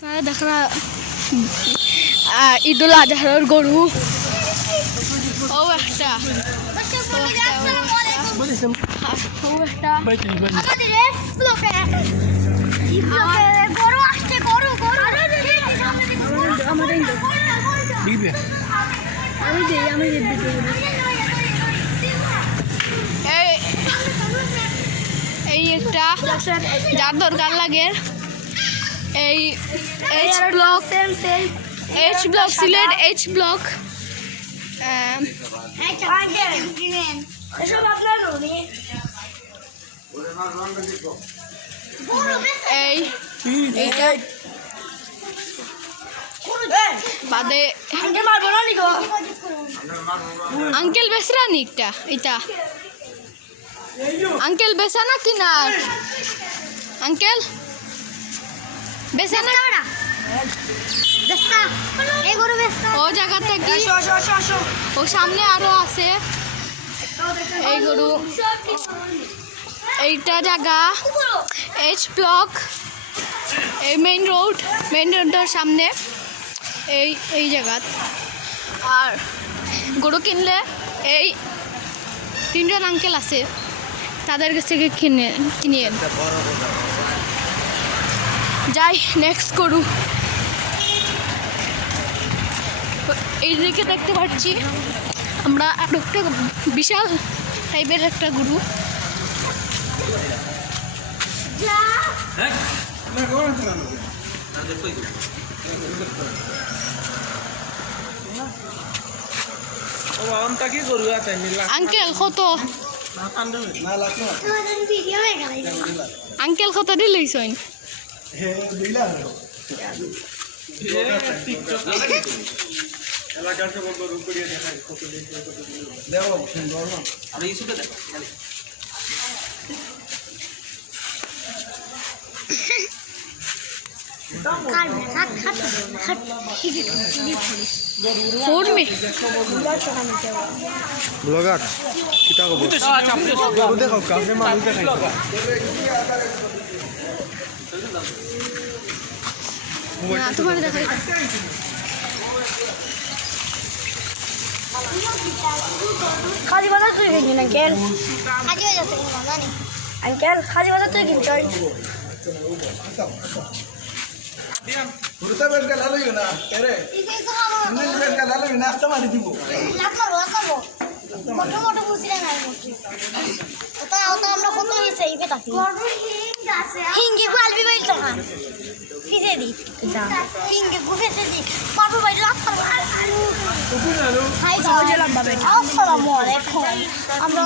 देखना ईदुल आजहार गरु जार दरकार लागे H block Sylhet H block বাদে আঙ্কেল বেসরা নি এটা আঙ্কেল বেসা না কিনা আঙ্কেল বেসা না ও জায়গাটা কি ও সামনে আরো আছে এই গরু এইটা জায়গা H ব্লক এই মেইন রোডের সামনে এই জায়গা আর গরু কিনলে এই তিনজন আঙ্কেল আছে তাদের কাছ থেকে কিনিয়ে যাই নেক্সট গরু এইদিকে দেখতে পাচ্ছি আমরা একটা বিশাল টাইপের একটা গরু আঙ্কেল কত আঙ্কেল কত দিলেইছেন ব্লগার কিটা কব দেখাও কামে মানুষ দেখাই তোমার দেখাই খালি বাজার তুই কিনছেন আঙ্কেল আঙ্কেল খালি বাজার তুই কিনছেন হিঙ্গি গুয়ালবি বাইল টাকা ফিজে দি হিঙ্গি গুফেসে দি পারবো বাইল আসসালামু আলাইকুম আমরা